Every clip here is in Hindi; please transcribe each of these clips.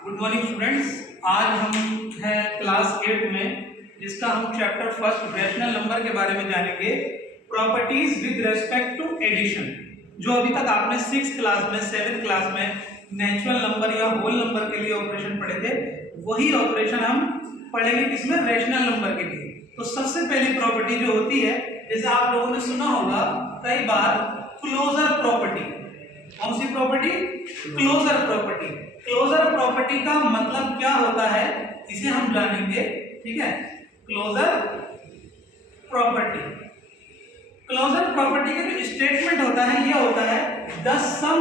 Good morning students. आज हम हैं क्लास 8 में, जिसका हम चैप्टर फर्स्ट रैशनल नंबर के बारे में जानेंगे। Properties with respect to addition. जो अभी तक आपने 6th क्लास में 7th क्लास में नेचुरल नंबर या होल नंबर के लिए ऑपरेशन पढ़े थे, वही ऑपरेशन हम पढ़ेंगे किसमें, रैशनल नंबर के लिए। तो सबसे पहली प्रॉपर्टी जो होती है, जैसे आप लोगों ने सुना होगा कई बार, क्लोजर प्रॉपर्टी। कौन सी property? Closure property. Closure property का मतलब क्या होता है, इसे हम जानेंगे। ठीक है, क्लोजर प्रॉपर्टी। क्लोजर प्रॉपर्टी का जो स्टेटमेंट होता है, यह होता है the sum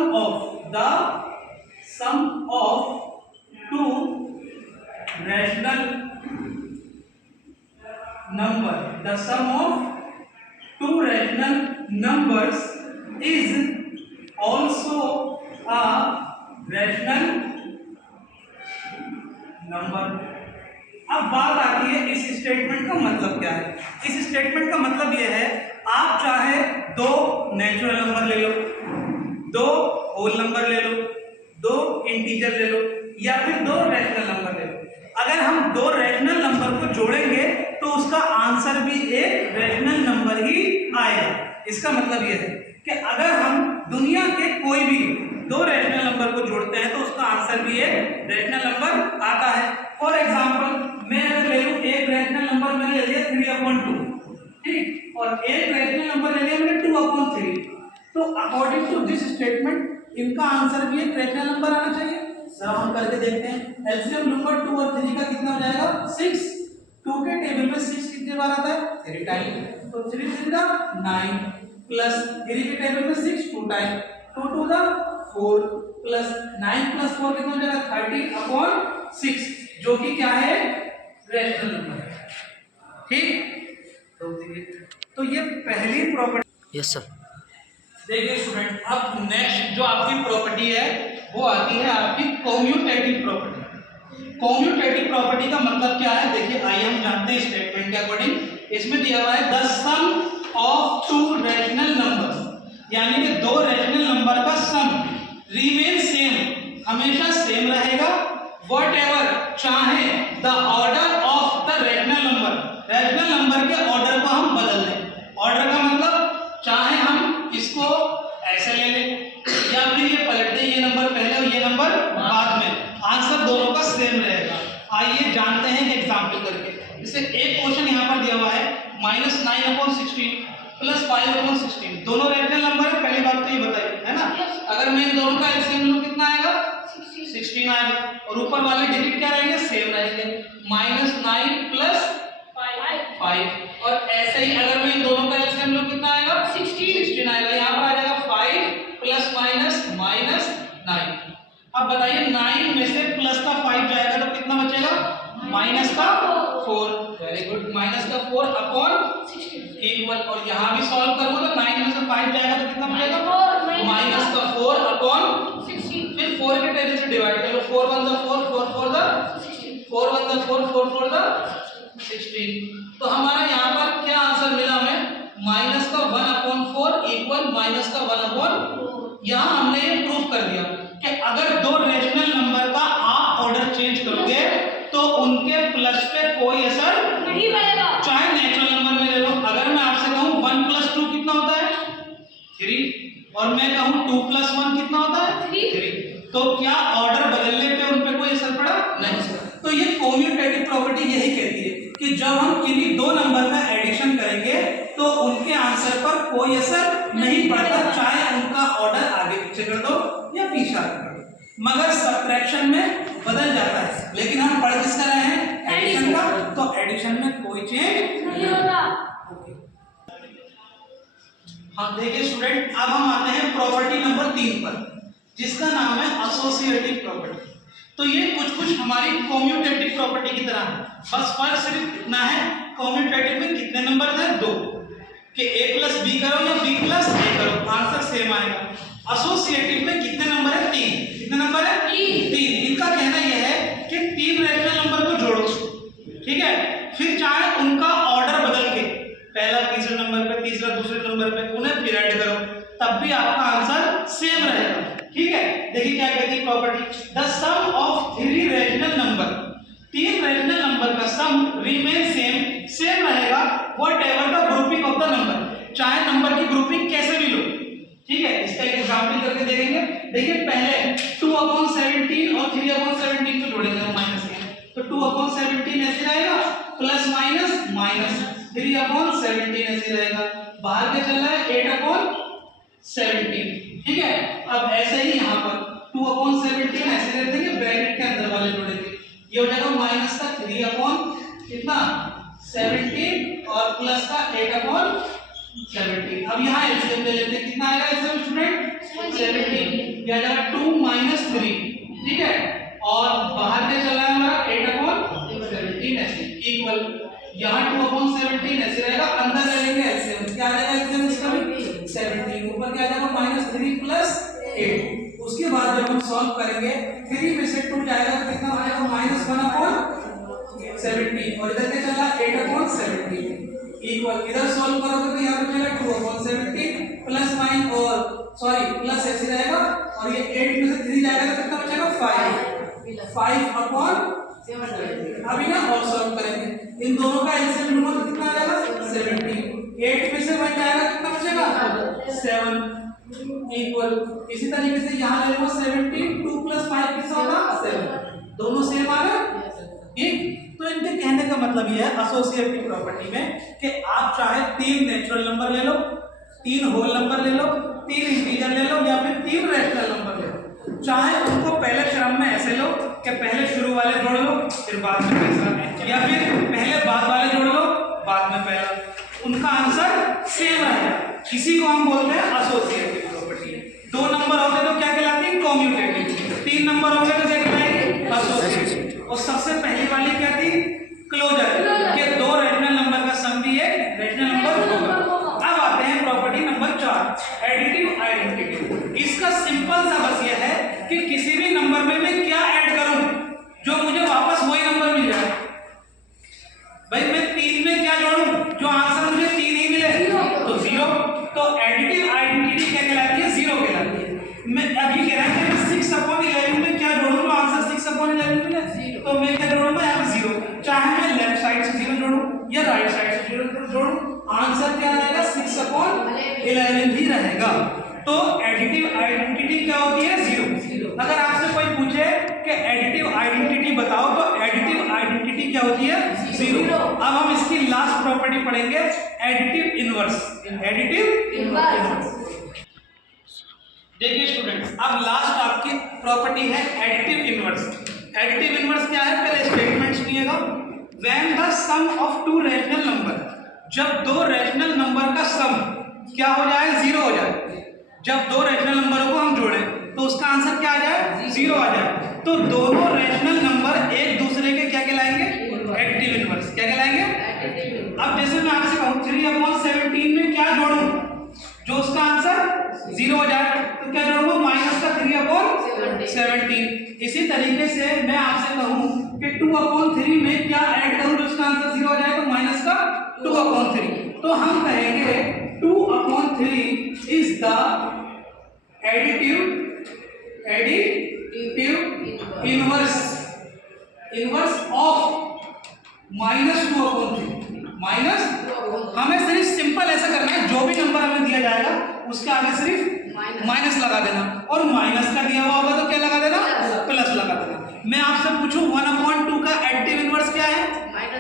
of two rational number, the sum of two rational numbers is also a rational number। अब बात आती है इस स्टेटमेंट का मतलब क्या है। इस स्टेटमेंट का मतलब यह है, आप चाहे दो नेचुरल नंबर ले लो, दो होल नंबर ले लो, दो इंटीजर ले लो, या फिर दो रैशनल नंबर ले लो। अगर हम दो रैशनल नंबर को जोड़ेंगे तो उसका आंसर भी एक रैशनल नंबर ही आएगा। इसका मतलब यह है कि अगर हम दुनिया के कोई भी दो रैशनल नंबर को जोड़ते हैं तो उसका आंसर भी एक रैशनल नंबर आता है। फॉर एग्जांपल, मैं अगर ले लूं एक रैशनल नंबर मैंने ले लिया 3/2, ठीक, और एक रैशनल नंबर ले लिया मैंने 2/3, तो अकॉर्डिंग टू दिस स्टेटमेंट इनका आंसर भी एक रैशनल नंबर आना चाहिए। सर हम करके देखते हैं। एलसीएम लूंगा 2 और 3 का कितना हो जाएगा, 6। 2 के टेबल में 6 कितने बार आता है, 3 टाइम, तो 3 3 9 प्लस 3 के टेबल में 6 2 टाइम, 2 2 4 प्लस 9 प्लस 4 कितना हो जाएगा, 30/6, जो कि क्या है, रैशनल नंबर है। ठीक, तो ये पहली प्रॉपर्टी। Yes sir. देखिए स्टूडेंट, अब नेक्स्ट जो आपकी प्रॉपर्टी है वो आती है आपकी कम्यूटेटिव प्रॉपर्टी। कम्यूटेटिव प्रॉपर्टी का मतलब क्या है, देखिए आइए हम जानते हैं स्टेटमेंट के अकॉर्डिंग। इसमें दिया हुआ है the sum of two rational numbers, यानी कि दो रैशनल नंबर का सम रिमेन सेम, हमेशा सेम रहेगा, व्हाटएवर, चाहे the order of the rational number, rational number के ऑर्डर को हम बदल दें। ऑर्डर का मतलब चाहे हम इसको ऐसे ले लें या फिर ये पलट दें, ये नंबर पहले और ये नंबर बाद में, आंसर दोनों का सेम रहेगा। आइए जानते हैं एक एग्जांपल करके। जैसे एक क्वेश्चन यहाँ पर दिया हुआ है -9/16 प्लस 5/16, दोनों रैशनल नंबर है, पहली बात तो ये बताइए, है ना। अगर मैं इन दोनों का एलसीएम लूं कितना आएगा, 16 आएगा, और ऊपर वाले डिजिट क्या रहेंगे, सेम रहेंगे, -9 प्लस 5, और ऐसे ही अगर मैं इन दोनों का एलसीएम लूं कितना आएगा, 16 आएगा। यहाँ पर आ जाएगा 5 प्लस माइनस -9। अब बताइए 9 में से प्लस का 5 जाएगा तो कितना बचेगा, माइनस का 4। वेरी गुड, -4 अपॉन 16 और यहाँ भी सॉल्व करूंगा तो 9 में से 5 जाएगा तो कितना बचेगा, -4 अपॉन 16। फिर 4 के टेबल से डिवाइड कर लो, 4 1 4 4 4 16, 4 1 4 4 4 16। तो हमारा यहाँ पर क्या आंसर मिला हमें, -1/4 इक्वल -1/4। यहाँ हमने ये प्रूफ कर दिया कि अगर दो रैशनल नंबर का आप ऑर्डर चेंज करोगे तो उनके प्लस पे कोई असर नहीं पड़ेगा, चाहे नेचुरल नंबर में ले लो। अगर मैं आपसे कहूं 1 + 2 कितना होता है, 3, और मैं कहूं 2 + 1 कितना होता है, 3, तो क्या ऑर्डर बदलने पे उन पे कोई असर पड़ा, नहीं। तो ये कम्यूटेटिव प्रॉपर्टी यही कहती है कि जब हम किन्हीं दो नंबर का एडिशन करेंगे तो उनके आंसर पर कोई असर नहीं पड़ता, चाहे उनका ऑर्डर आगे पीछे कर दो या पीछे कर दो। मगर सब्ट्रैक्शन में बदल जाता है, लेकिन हम पढ़ किसका रहे हैं, एडिशन का, तो एडिशन में कोई चेंज नहीं होगा। हाँ देखिए स्टूडेंट, अब हम आते हैं प्रॉपर्टी नंबर 3 पर, जिसका नाम है एसोसिएटिव प्रॉपर्टी। तो ये कुछ हमारी कम्यूटेटिव प्रॉपर्टी की तरह है, बस फर्क सिर्फ इतना है, कम्यूटेटिव में कितने नंबर हैं, 2, कि a + b करो या b + a करो, आंसर सेम आएगा। एसोसिएटिव में कितने नंबर है, 3। कितने नंबर है, 3। इनका कहना यह है कि 3 रैशनल नंबर को जोड़ो, ठीक है, फिर चाहे उनका ऑर्डर बदल के पहला तीसरे नंबर पे, तीसरा दूसरे नंबर पे, उन्हें फिर ऐड करो, तब भी आपका आंसर सेम रहेगा। ठीक है, देखिए क्या कहती है property, the sum of 3 rational number का सम रिमेन सेम रहेगा whatever the grouping of the number, चाहे नंबर की ग्रुपिंग कैसे भी लो। ठीक है, इसका एक एग्जांपल करके देखेंगे। देखिए पहले 2/17 और 3/17 को जोड़ेंगे हम माइनस के, तो 2/17 ऐसे रहेगा प्लस माइनस माइनस 3/17 ऐसे रहेगा, बाहर क्या चल रहा है 8/17। ठीक है, अब ऐसे ही यहाँ पर 2/17 ऐसे रख देंगे, ब्रैकेट के अंदर वाले जोड़ेंगे, ये हो जाएगा माइनस का 3/17 और प्लस का 8/17। अब यहाँ एलसीएम ले लेते हैं, कितना आएगा एलसीएम स्टूडेंट 17, यह आ जाएगा 2 - 3। ठीक है, और बाहर क्या चला है हमारा 8/17 ऐसे इक्वल, यहाँ 2/17 ऐसे रहेगा, अंदर ले लेंगे एलसीएम, क्या आ जाएगा एलसीएम इसका भी 17, ऊपर क्या आ जाएगा -3 + 8। उसके बाद जब हम सॉल्व करेंगे 3 में से 2 जाएगा तो कितना हो जाएगा -1/17, और इधर क्या चला 8/17 इक्वल, इधर सॉल्व करोगे तो यहाँ पे चला 2/17 प्लस माइन और सॉरी प्लस ऐसे रहेगा, और ये 8 में से 3 जाएगा तो कितना बचेगा 5/17। अभी ना और सॉल्व करेंगे, इन दोनों का एलसीएम ढूंढो तो कितना आ जाएगा 17, 8 में से 1 जाएगा कितना बचेगा 7 इक्वल, इसी तरीके से यहाँ ले लो 17, 2 + 5 कितना होगा 7, दोनों सेम आ गए। ठीक, तो इनके कहने का मतलब यह है एसोसिएटिव प्रॉपर्टी में कि आप चाहे 3 नेचुरल नंबर ले लो, 3 होल नंबर ले लो, 3 इंटीजर ले लो, या फिर 3 रैशनल नंबर ले लो, चाहे उनको पहले क्रम में ऐसे लो कि पहले शुरू वाले जोड़ लो फिर बाद में तीसरा, या फिर पहले बाद वाले जोड़ लो बाद में पहला, उनका आंसर सेम रहेगा। इसी को हम बोलते हैं एसोसिएटिव प्रॉपर्टी। 2 नंबर होंगे तो क्या कहलाते हैं कम्यूटेटिव, 3 नंबर होंगे तो क्या कहलाएंगे एसोसिएटिव, और सबसे पहली वाली क्या थी क्लोजर, कि 2 रैशनल नंबर का सम भी एक रैशनल नंबर होगा। अब आते हैं प्रॉपर्टी नंबर 4 एडिटिव आइडेंटिटी। इसका सिंपल सा बस ये है कि किसी भी नंबर में मैं क्या ऐड करूं जो मुझे वापस वही नंबर मिल जाए। भाई मैं 3 में क्या जोड़ूं जो आंसर मुझे 3 ही मिले तो 0, तो एडिटिव आइडेंटिटी क्या कहलाती है 0 कहलाती है। मैं अभी कह रहा है कि 6/11 में क्या जोड़ूं जो आंसर 6/11 मिले, तो मैं क्या जोड़ूंगा यहाँ पे 0, चाहे मैं लेफ्ट साइड से 0 जोड़ूं या राइट साइड से 0 जोड़ूं, आंसर क्या रहेगा 6/11 ही रहेगा। तो एडिटिव आइडेंटिटी क्या होती है 0। अगर आपसे कोई पूछे कि एडिटिव आइडेंटिटी बताओ तो एडिटिव आइडेंटिटी क्या होती है 0। अब हम इसकी लास्ट प्रॉपर्टी पढ़ेंगे एडिटिव इनवर्स। एडिटिव इनवर्स देखिए स्टूडेंट्स, अब लास्ट आपकी प्रॉपर्टी है एडिटिव इनवर्स। एडिटिव इनवर्स क्या है पहले स्टेटमेंट सुनिएगा। When the sum of 2 rational number, जब 2 रैशनल नंबर का सम क्या हो जाए 0 हो जाए, जब 2 रैशनल नंबरों को हम जोड़ें तो उसका आंसर क्या आ जाए 0 आ जाए, तो दोनों रैशनल नंबर एक दूसरे के क्या कहलाएंगे एडिटिव इनवर्स। क्या कहलाएंगे? अब जैसे मैं आपसे कहूं 3/17 में क्या जोड़ूं जो उसका आंसर 0 हो जाए, तो क्या जोड़ूंगा माइनस का 3/17। इसी तरीके से मैं आपसे कहूं कि 2/3 में क्या ऐड करूं जो उसका आंसर 0 हो जाए, तो माइनस का 2/3, तो हम कहेंगे 2/3 is the additive inverse of -2/3। Minus हमें सिर्फ सिंपल ऐसा करना है, जो भी नंबर हमें दिया जाएगा उसके आगे सिर्फ माइनस लगा देना, और माइनस का दिया हुआ होगा तो क्या लगा देना प्लस लगा देना। मैं आपसे पूछूं 1/2 का एडिटिव इनवर्स क्या है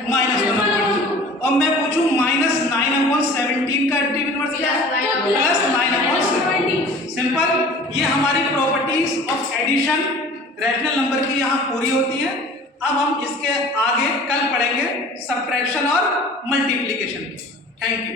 -1/2, और मैं पूछूं -9/17 का एडिटिव इनवर्स क्या है +9/17। सिंपल, ये हमारी properties of addition rational number की यहाँ पूरी होती है। अब हम इसके आगे कल पढ़ेंगे सब्ट्रैक्शन और मल्टीप्लिकेशन। Thank you.